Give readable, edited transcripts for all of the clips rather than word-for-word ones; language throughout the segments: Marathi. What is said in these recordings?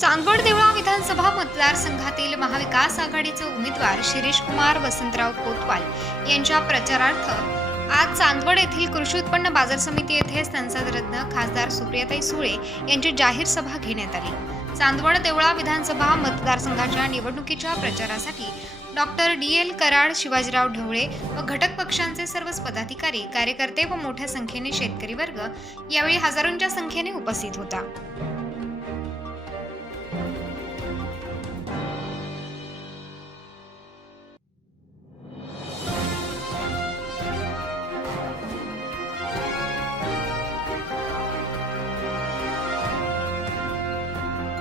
चांदवड देवळा विधानसभा मतदारसंघातील महाविकास आघाडीचे उमेदवार शिरीष कुमार वसंतराव कोतवाल यांच्या प्रचारार्थ आज चांदवड येथील कृषी उत्पन्न बाजार समिती येथे संसदरत्न खासदार सुप्रियाताई सुळे यांची जाहीर सभा घेण्यात आली। चांदवड देवळा विधानसभा मतदारसंघाच्या निवडणुकीच्या प्रचारासाठी डॉक्टर DL कराड, शिवाजीराव ढवळे व घटक पक्षांचे सर्वच पदाधिकारी, कार्यकर्ते व मोठ्या संख्येने शेतकरी वर्ग यावेळी हजारोंच्या संख्येने उपस्थित होता।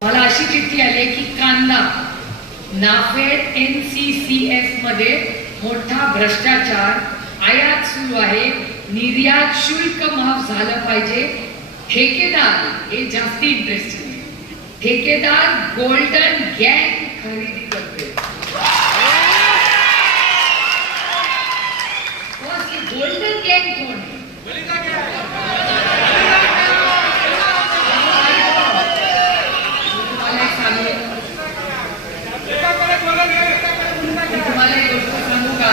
मला अशी चिठ्ठी आली की कांदा नाफेड NCCF मध्ये मोठा भ्रष्टाचार, आयात सुरू आहे, निर्यात शुल्क माफ झालं पाहिजे। ठेकेदार हे जास्ती इंटरेस्टिंग आहे। ठेकेदार गोल्डन गँग खरेदी करते। गोल्डन गँग कोण आहे? तुम्हाला एक गोष्ट सांगू का?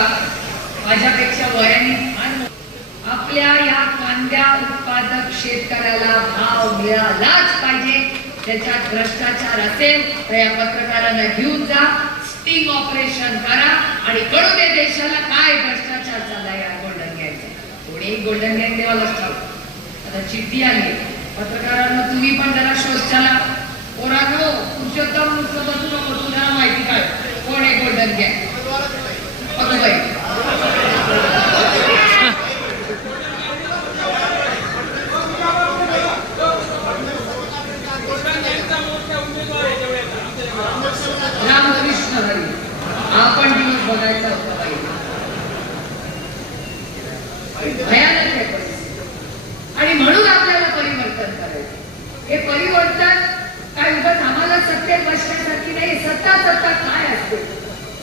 माझ्यापेक्षा वयाने आपल्या या कांद्या उत्पादक शेतकऱ्याला भाव मिळालाच पाहिजे। त्याच्यात भ्रष्टाचार असेल तर या पत्रकारांना घेऊन जा, स्टिंग ऑपरेशन करा आणि कळू दे देशाला काय भ्रष्टाचार चाललाय या गोल्डन गँगचा। थोडी गोल्डन गँग देवालाच ठाऊक। आता चिठ्ठी आली, पत्रकारांना तुम्ही पण जरा शोध चला। पोरांनो, पुरुषोत्तम बसू नको, तुला माहिती काय कोण आहे गोल्डन गँग? बघू बाई, रामकृष्ण हरी, आपण दिवस बघायचा होता बाई। भयानक आहे आणि म्हणून आपल्याला परिवर्तन करायचं। हे परिवर्तन काय उगाच आम्हाला सत्तेत बसण्यासाठी नाही। सत्ता काय असते?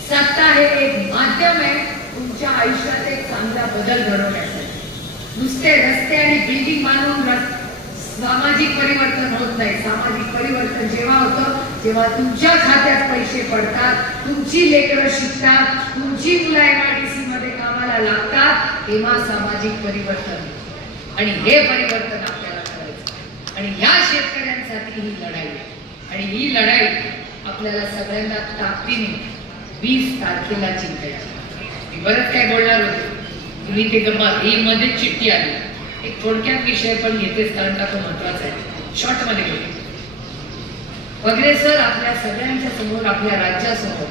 सत्ता हे एक माध्यम आहे तुमच्या आयुष्यात एक चांगला बदल घडवण्यासाठी। नुसते रस्ते आणि बिल्डिंग बांधून सामाजिक परिवर्तन होत नाही। सामाजिक परिवर्तन जेव्हा होतं जेव्हा तुमच्या खात्यात पैसे पडतात, तुमची लेकरं शिकतात, तुमची मुलं MIDC मध्ये कामाला लागतात, तेव्हा सामाजिक परिवर्तन। आणि हे परिवर्तन आपल्याला करायचं आणि ह्या शेतकऱ्यांसाठी ही लढाई आहे। आणि ही लढाई आपल्याला सगळ्यांना ताकदीने 20 तारखेला जिंकायची। मी बरंच काय बोलणार होते, तुम्ही ते गप्पा ही मध्ये चिठ्ठी आली। एक थोडक्यात विषय पण घेतेच कारण का तो महत्वाचा आहे। शॉर्ट मध्ये घेते। वगैरे सर आपल्या सगळ्यांच्या समोर, आपल्या राज्यासमोर,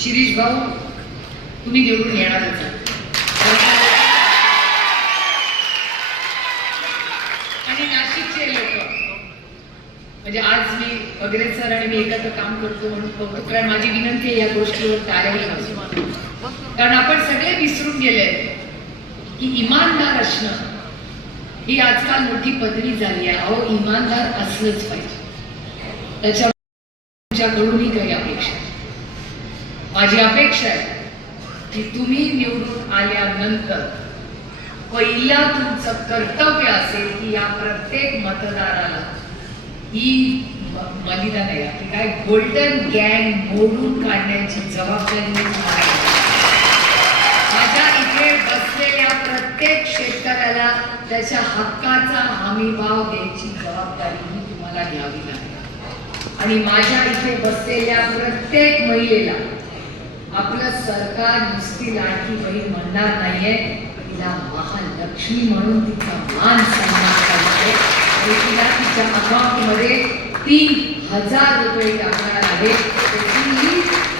शिरीष भाऊ तुम्ही निवडून येणारच आहे आणि नाशिकचे लोक म्हणजे आज मी वगैरे सर आणि मी एकत्र काम करतो म्हणून कौतुक, कारण माझी विनंती आहे या गोष्टीवर टाळ्या वाजवा। कारण आपण सगळे विसरून गेले की इमानदार असणं ही आजकाल मोठी पदवी झाली आहे। अहो, इमानदार असलंच पाहिजे। त्याच्याकडूनही काही अपेक्षा, माझी अपेक्षा आहे की तुम्ही निवडून आल्यानंतर पहिला तुमचं कर्तव्य असेल की या प्रत्येक मतदाराला ही मलिदा नाही की काय गोल्डन गँग मोडून काढण्याची जबाबदारी तुम्हाला। माझ्या इथे बसलेल्या प्रत्येक शेतकऱ्याला त्याच्या हक्काचा हमीभाव द्यायची जबाबदारी ही तुम्हाला घ्यावी लागेल। आणि माझ्या इथे बसलेल्या प्रत्येक महिलेला आपलं सरकार नुसती लाडकी बहीण म्हणणार नाहीये, तिला महालक्ष्मी म्हणून तिचा मान सन्मान करायचे आणि तिला तिच्या अकाउंटमध्ये 3000 रुपये टाकणार आहे।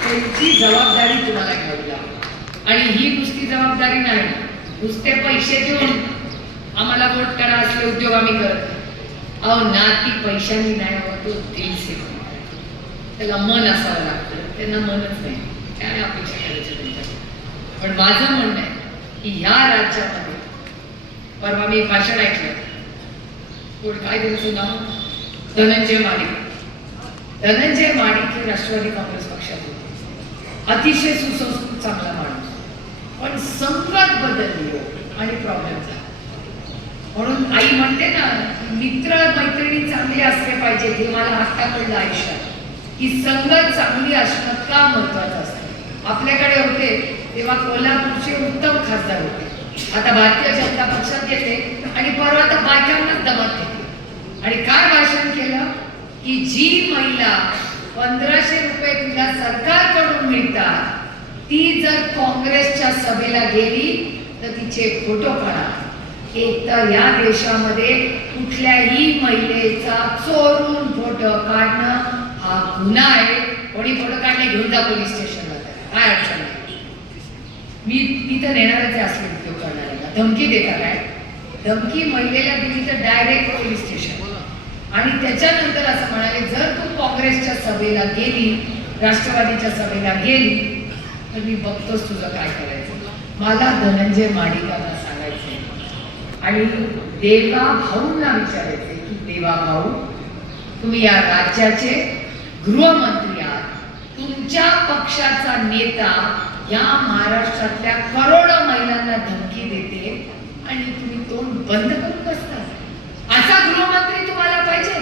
त्यांची जबाबदारी तुम्हाला घ्यावी लागेल। आणि ही नुसती जबाबदारी नाही, नुसते पैसे देऊन आम्हाला वोट करा असले उद्योग आम्ही करत। अहो, नाती पैशांनी नाही होतो, दिल से। त्याला मन असावं लागतं, त्यांना मनच नाही, काय अपेक्षा करायची त्यांच्याकडे। पण माझं म्हणणं आहे की ह्या राज्यामध्ये, परवा मी भाषण ऐकलं, काय त्यांचं नाव, धनंजय माडिक हे राष्ट्रवादी काँग्रेस पक्षात होते। अतिशय सुसंस्कृत चांगला माणूस, पण संगत बदलली आणि प्रॉब्लेम झाला। म्हणून आई म्हणते ना मित्र मैत्रिणी चांगले असले पाहिजेत हे मला आता कळलं आयुष्यात, की संगत चांगली असणं का महत्वाचं असतं. आपल्याकडे होते तेव्हा कोल्हापूरचे उत्तम खासदार होते, आता भारतीय जनता पक्षात गेले आणि परवा आता बायकांनाच दमात घेतले आणि काय भाषण केलं की जी महिला 1500 रुपये तिला सरकारकडून मिळतात ती जर काँग्रेसच्या सभेला गेली तर तिचे फोटो काढा. एक तर या देशामध्ये कुठल्याही महिलेचा चोरून फोटो काढणं हा गुन्हा आहे. कोणी फोटो काढले घेऊन जा पोलीस स्टेशनला, काय अडचण नाही. मी तर नेणारच आहे असले उपयोग करणाऱ्याला. धमकी देता काय? धमकी महिलेला दिली तर डायरेक्ट पोलीस स्टेशन. आणि त्याच्यानंतर असं म्हणाले जर तू काँग्रेसच्या सभेला गेली, राष्ट्रवादीच्या सभेला गेली तर मी बघतोच तुझं काय करायचं. मला धनंजय माडिकांना सांगायचं आणि देवा भाऊंना विचारायचे की देवा भाऊ, तुम्ही या राज्याचे गृहमंत्री आहात, तुमच्या पक्षाचा नेता या महाराष्ट्रातल्या करोडो महिलांना धमकी देते आणि तुम्ही तोंड बंद करून बसता. असा गृहमंत्री तुम्हाला पाहिजे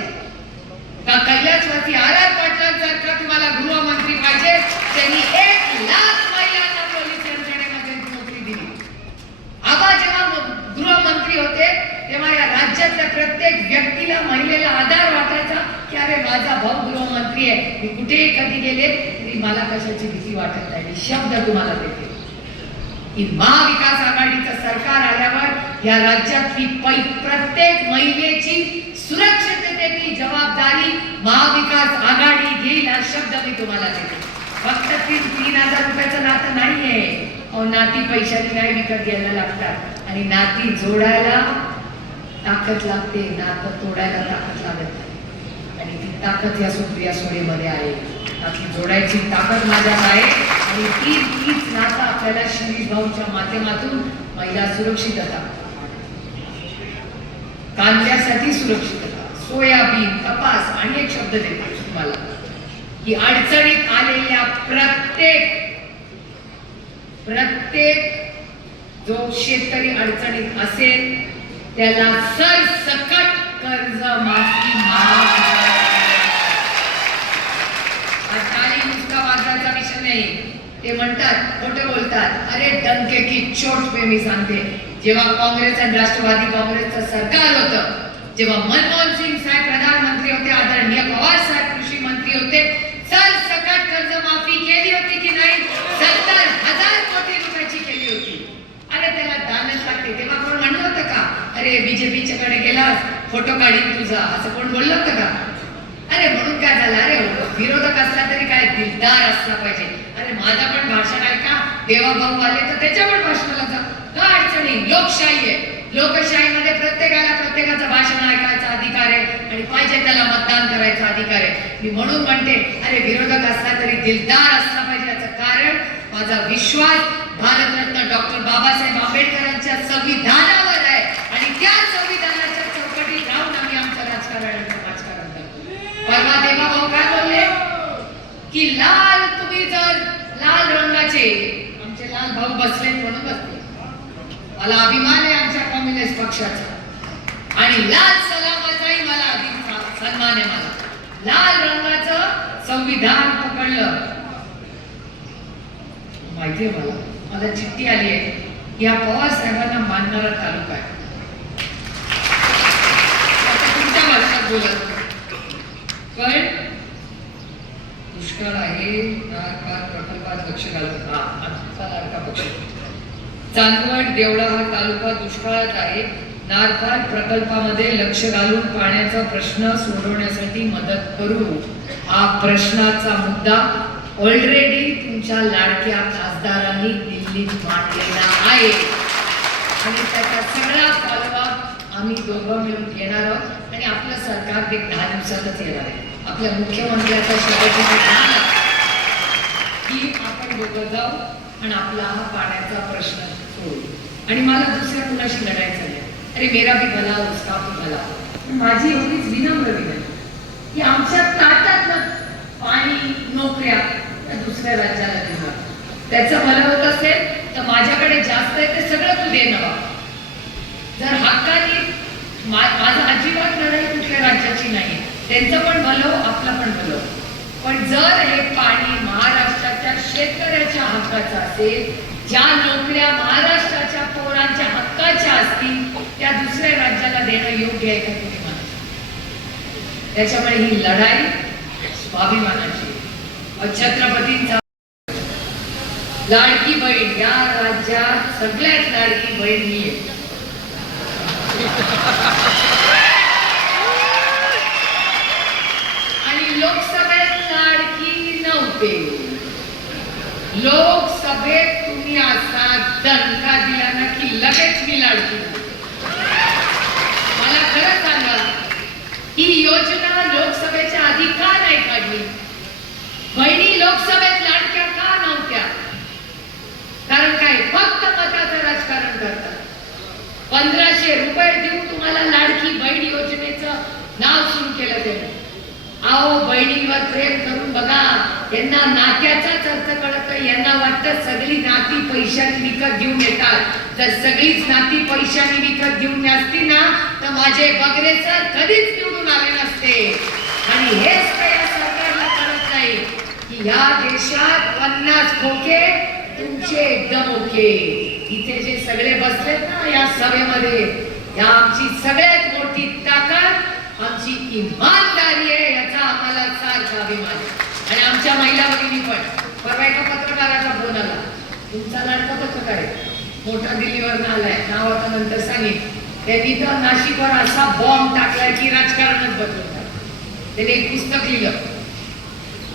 का? कैलासवासी आर पाटलांसारखा तुम्हाला गृहमंत्री पाहिजे? त्यांनी 1 लाख महिलांना पोलीस यंत्रणेमध्ये नोकरी दिली. आबा जेव्हा गृहमंत्री होते तेव्हा या राज्यातल्या प्रत्येक व्यक्तीला, महिलेला आधार वाटायचा की अरे माझा भाऊ गृहमंत्री आहे, मी कुठेही कधी गेले तरी मला कशाची भीती वाटत नाही. शब्द तुम्हाला देते की महाविकास आघाडीचं सरकार आल्यावर या राज्यातली प्रत्येक महिलेची सुरक्षिततेची जबाबदारी महाविकास आघाडी घेईल हा शब्द मी तुम्हाला देते. फक्त 3,000 रुपयाचं नातं नाहीये. नाती पैशाने नाही विकत घ्यायला लागतात आणि नाती जोडायला ताकद लागते, नातं तोडायला ताकद लागत नाही. आणि ती ताकद या सुप्रिया सुळेमध्ये आहे. नाती जोडायची ताकद माझ्यात आहे आणि तीच नातं आपल्याला शिरीष भाऊच्या माध्यमातून महिला सुरक्षितता, कांद्यासाठी सुरक्षितता, सोयाबीन, कपास आणि एक शब्द देते तुम्हाला की अडचणीत आलेल्या प्रत्येक जो शेतकरी अडचणीत असेल त्याला सरसकट कर्ज माफी नुसता वादाचा विषय नाही. ते म्हणतात, खोटे बोलतात, अरे डंके की चोट पे मी सांगते, जेव्हा काँग्रेस आणि राष्ट्रवादी काँग्रेसचं सरकार होतं, जेव्हा मनमोहन सिंग साहेब प्रधानमंत्री होते, आदरणीय पवार साहेब कृषी मंत्री होते, सरसकट कर्जमाफी केली होती की नाही? 70,000 कोटी रुपयाची केली होती. अरे त्याला दानच लागते. तेव्हा कोण म्हणलं होतं का अरे बीजेपीच्या कडे गेलास फोटो काढीन तुझा, असं कोण बोललं होतं का? अरे म्हणून काय झालं, अरे विरोधक असला तरी काय दिलदार असला पाहिजे. अरे माझा पण भाषण ऐका, देवा भाऊ आले तर त्याच्या पण भाषणाला जा, का अडचणी? लोकशाही आहे. लोकशाहीमध्ये प्रत्येकाला प्रत्येकाचं भाषण ऐकायचा अधिकार आहे आणि पाहिजे त्याला मतदान करायचा अधिकार आहे. मी म्हणून म्हणते अरे विरोधक असला तरी दिलदार असला पाहिजे. याचं कारण माझा विश्वास भारतरत्न डॉक्टर बाबासाहेब आंबेडकरांच्या संविधानावर आहे आणि त्या संविधानाच्या चौकटीत राहून आम्ही आमचं राजकारण करतो. परवा देवा भाऊ काय बोलले की तुम्ही जर लाल रंगाचे, आमचे लाल भाऊ बसले म्हणून बसले, मला अभिमान आहे आमच्या कम्युनिस्ट पक्षाचा आणि लाल सलामाचाही मला सन्मान आहे. मला लाल रंगाचं संविधान पकडलं माहितीये. मला चिठ्ठी आली आहे, या पवार साहेबांना मानणारा तालुका आहे. तुमच्या भाषेत बोलत पण दुष्काळ आहे, प्रकल्पात लक्ष घालत. आमचा लाडका पक्ष चांदवड देवळा हा तालुका दुष्काळात आहे. नारपार प्रकल्पामध्ये लक्ष घालून पाण्याचा प्रश्न सोडवण्यासाठी मदत करू. हा प्रश्नाचा मुद्दा ऑलरेडी तुमच्या लाडक्या खासदारांनी दिल्लीत मांडलेला आहे आणि त्याचा सगळा फॉलोअप आम्ही दोघं मिळून घेणार आहोत आणि आपलं सरकार 10 दिवसातच येणार आहे. आपल्या मुख्यमंत्र्याचा शपथ की आपण दोघं जाऊ आणि आपला हा पाण्याचा प्रश्न सोडू. आणि मला दुसऱ्या कुणाशी लढायचं नाही. अरे मेरा भी भला उसका भी भला. माझी एवढीच विनम्र विनंती की आमच्या ताटातलं पाणी, नोकऱ्या दुसऱ्या राज्याला देणार. त्याचं भलं होत असेल तर माझ्याकडे जास्त आहे ते सगळं तू दे ना. जर हक्काने माझं अजिबात लढाई कुठल्या राज्याची नाही, त्यांचं पण भलं आपलं पण भलं. पण जर हे पाणी महाराष्ट्राच्या शेतकऱ्याच्या हक्काचं असेल, ज्या नोकऱ्या महाराष्ट्राच्या पोरांच्या हक्काच्या असतील त्या दुसऱ्या राज्याला देणं योग्य आहे का तुम्ही म्हणा? त्याच्यामुळे ही लढाई स्वाभिमानाची. छत्रपतींचा लाडकी बहीण, या राज्यात सगळ्यात लाडकी बहीण मी आहे. आणि लोकसभेत लाडकी नव्हते. लोकसभेत तुम्ही असा दणका दिला ना की लगेच मी लाडकी. मला खरं सांगा, ही योजना लोकसभेच्या आधी का नाही काढली? बहिणी लोकसभेत लाडक्या का नव्हत्या? कारण काय, फक्त मताचं राजकारण करतात. 1500 रुपये देऊन तुम्हाला लाडकी बहीण योजनेचं नाव सुरू केलं त्याने. आओ, बहिणींवर प्रेम करून बघा, यांना नात्याचाच अर्थ कळत नाही. यांना वाटतं सगळी नाती पैशाने विकत घेऊन येतात. जर सगळीच नाती पैशाने विकत घेऊन असती ना तर माझे बगरे सर कधीच निवडून आले नसते. आणि हेच काही या सरकारला कळत नाही की या देशात 50 खोके तुमचे एकदम ओके. इथे जे सगळे बसलेत ना या सभेमध्ये, या आमची सगळ्यात मोठी ताकद आमची इमानदारी आहे, याचा आम्हाला सारखा अभिमान आहे. आणि आमच्या महिला भगिनी पण. परवा एका पत्रकाराचा फोन आला, तुमचा लाडका पत्रकार आहे, मोठा दिल्लीवर आलाय, नाव आता नंतर सांगेन. त्यांनी तर नाशिकवर असा बॉम्ब टाकलाय की राजकारणच बदलून टाकलं. त्याने एक पुस्तक लिहिलं,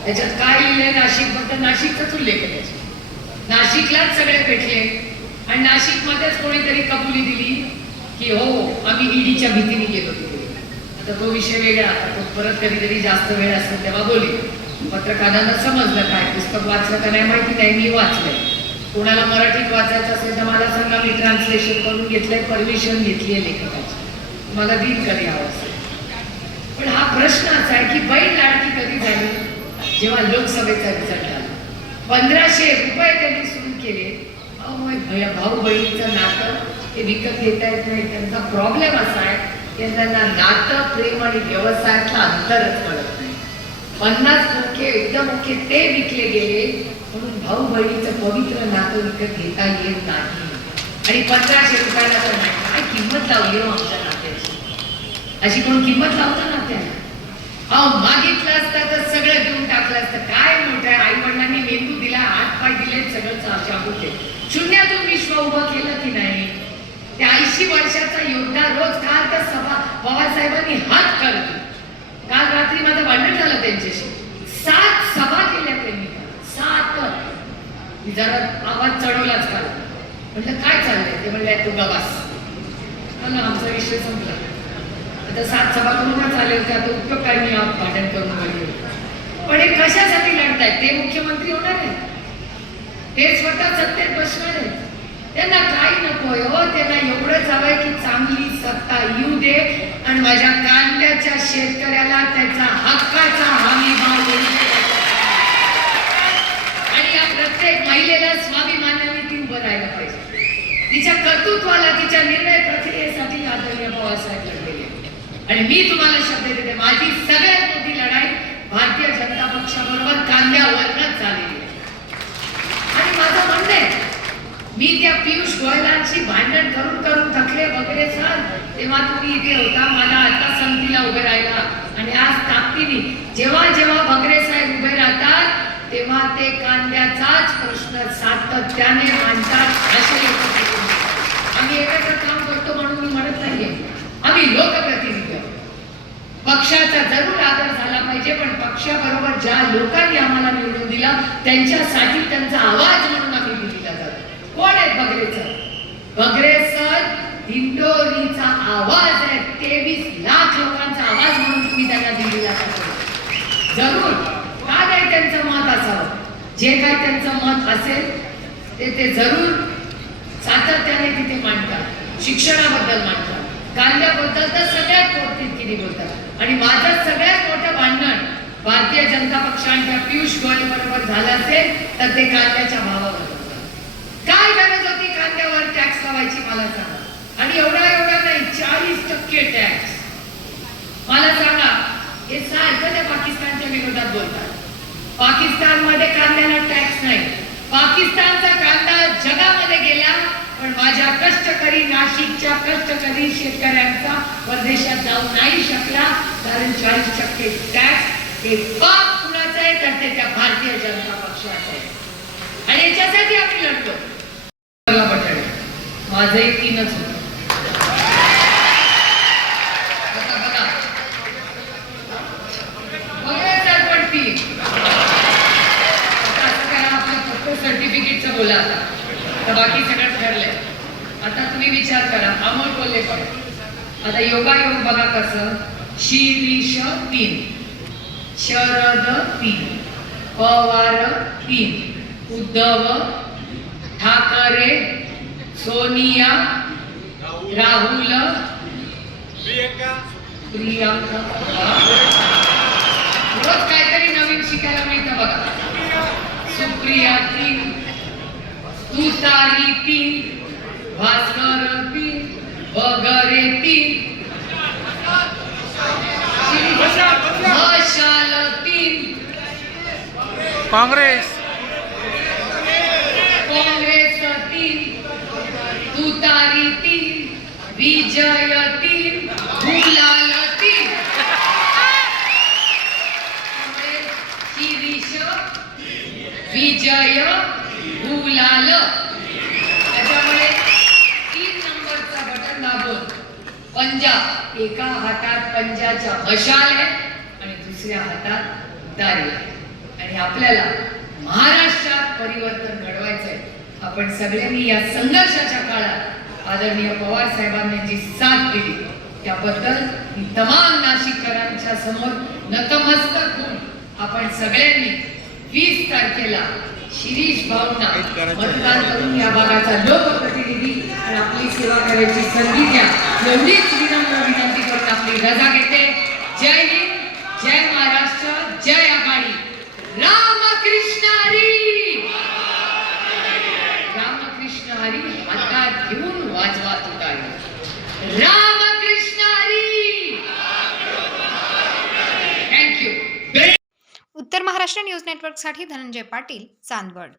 त्याच्यात काय लिहिलंय नाशिक बद्दल, नाशिकचाच उल्लेख आहे त्याच्यात. नाशिकलाच सगळे भेटले आणि नाशिक मध्येच कोणीतरी कबुली दिली की हो आम्ही ईडीच्या भीतीने गेलो तिथे. आता तो विषय वेगळा, आता तो परत कधीतरी जास्त वेळ असेल तेव्हा बोले. पत्रकारांना समजलं काय, पुस्तक वाचलं का नाही माहिती नाही, मी वाचलंय. कोणाला मराठीत वाचायचं असेल तर मला सांगा, मी ट्रान्सलेशन करून घेतलंय, परमिशन घेतलीये लेखकाची, मला दिन कधी हवं असेल. पण हा प्रश्न असा आहे की बहीण लाडकी कधी झाली? जेव्हा लोकसभेचा रिझल्ट आला. 1500 रुपये त्यांनी सुरू केले. भाऊ बहिणीचं नातं हे विकत घेता येत नाही. त्यांचा प्रॉब्लेम असा आहे की त्यांना नातं, प्रेम आणि व्यवसायातलं अंतरच कळत नाही. 50 खोके एकदम ओके ते विकले गेले म्हणून भाऊ बहिणीचं पवित्र नातं विकत घेता येत नाही. आणि 1500 रुपयाला तर नाही, काय किंमत लावली हो आमच्या नात्याची? अशी कोण किंमत लावतं नात्याला? अहो, मागितलं असतं तर सगळं देऊन टाकलं असतं. काय मोठं आहे, आई वडिलांनी मेंदू दिला, हात पाय दिले, सगळं शाबूत आहे. शून्यातून विश्व उभं केलं की नाही? त्या 80 वर्षाचा योद्धा रोज काल तर सभा पवारसाहेबांनी हात काढले. काल रात्री माझं भांडण झालं त्यांच्याशी. 7 सभा केल्या त्यांनी, 7. जरा आवाज चढवलाच काल. म्हटलं काय चाललंय? ते म्हणले तू गबास. आमचा विषय संपला. आता 7 सभा करूनच आले होते, आता उपयोग काय मी भांडण करून बघितलं. पण हे कशासाठी लढतायत? ते मुख्यमंत्री होणार आहे, ते स्वतः सत्तेत बसणार आहे. त्यांना काही नकोय हो, त्यांना एवढंच हवंय की चांगली सत्ता येऊ दे आणि माझ्या कांद्याच्या शेतकऱ्याला त्याचा हक्काचा हमी भाव मिळू दे. आणि या प्रत्येक महिलेला स्वाभिमानाने ती उभं राहायला पाहिजे. तिच्या कर्तृत्वाला, तिच्या निर्णय प्रक्रियेसाठी आदरणीय पवारसाहेब लढलेले. आणि मी तुम्हाला शब्द देते, माझी सगळ्यात मोठी लढाई भारतीय जनता पक्षाबरोबर कांद्यावरच झालेली आहे. आणि माझं म्हणणं आहे, मी त्या पियुष गोयलांची भांडण करून करून थकले बगरे सर, तेव्हा तुम्ही इथे होता. मला आता संगतीला उभे राहिला आणि आज ताकदीने जेव्हा जेव्हा बगरे साहेब उभे राहतात तेव्हा ते कांद्याचाच प्रश्न सातत्याने मांडतात. असे लोक आम्ही एकत्र काम करतो म्हणून मी म्हणत नाहीये, आम्ही लोकप्रतिनिधी आहोत. पक्षाचा जरूर आदर झाला पाहिजे, पण पक्षाबरोबर ज्या लोकांनी आम्हाला निवडून दिला त्यांच्यासाठी त्यांचा आवाज म्हणून आम्ही दिलेला जातो. कोण आहे बगरे सर? बगरे सर दिंडोरीचा आवाज आहे. 23 लाख लोकांचा आवाज म्हणून तुम्ही त्यांना दिलेला जातो. जरूर का नाही त्यांचं मत असावं, जे काही त्यांचं मत असेल ते जरूर सातत्याने तिथे मांडतात. शिक्षणाबद्दल मांडतात, कांद्याबद्दल तर सगळ्यात तितकी बोलतात. आणि माझं सगळ्यात मोठं भांडण भारतीय जनता पक्ष आणि त्या पियुष गोयल बरोबर झालं असेल तर ते कांद्याच्या भावावर. काय गरज होती कांद्यावर टॅक्स लावायची मला सांगा? आणि एवढा नाही, 40% टॅक्स. माझ्या कष्टकरी नाशिकच्या कष्टकरी शेतकऱ्यांचा परदेशात जाऊ नाही शकला, कारण 40% टॅक्स हे पाप कुणाचं आहे तर ते त्या भारतीय जनता पक्षाचं आहे. आणि याच्यासाठी आम्ही लढतो. माझंही 3च होतं. सर्टिफिकेटचं बोला आता, तर बाकी सगळं ठरलंय. आता तुम्ही विचार करा, अमोल बोलले पण आता योगायोग बघा कसं. शिरीष 3, शरद 3, पवार 3, उद्धव ठाकरे, सोनिया, राहुल, प्रियंका. रोज काहीतरी नवीन शिकायला मिळतं बघा. सुप्रिया 3, तुतारी 3, भास्कर 3, वगैरे 3, मशाल 3, काँग्रेस 3, तुतारी 3, विजय 3, गुलाल 3. शिरीष, विजय, गुलाल. त्याच्यामुळे 3 नंबरचा बटन दाबून पंजा, एका हातात पंजाच्या मशाल आहे आणि दुसऱ्या हातात दारी आहे. आणि आपल्याला महाराष्ट्रात परिवर्तन घडवायचंय. आपण सगळ्यांनी या संघर्षाच्या काळात आदरणीय पवार साहेबांनी जी साथ दिली त्याबद्दल मी तमाम नाशिककरांच्या समोर नतमस्तक होऊन आपण सगळ्यांनी 20 तारखेला शिरीष भाऊंना मतदान करून या भागाचा लोकप्रतिनिधी आणि आपली सेवा करायची संधी द्या, एवढीच विनम्र विनंती करून आपली रजा घेते. जय हिंद, जय महाराष्ट्र, जय आघाडी. रामकृष्ण हरी. रामकृष्ण हरी हातात घेऊन वाजवा तुतारी. रामकृष्ण हरी. थँक्यू. उत्तर महाराष्ट्र न्यूज नेटवर्कसाठी धनंजय पाटील, चांदवड.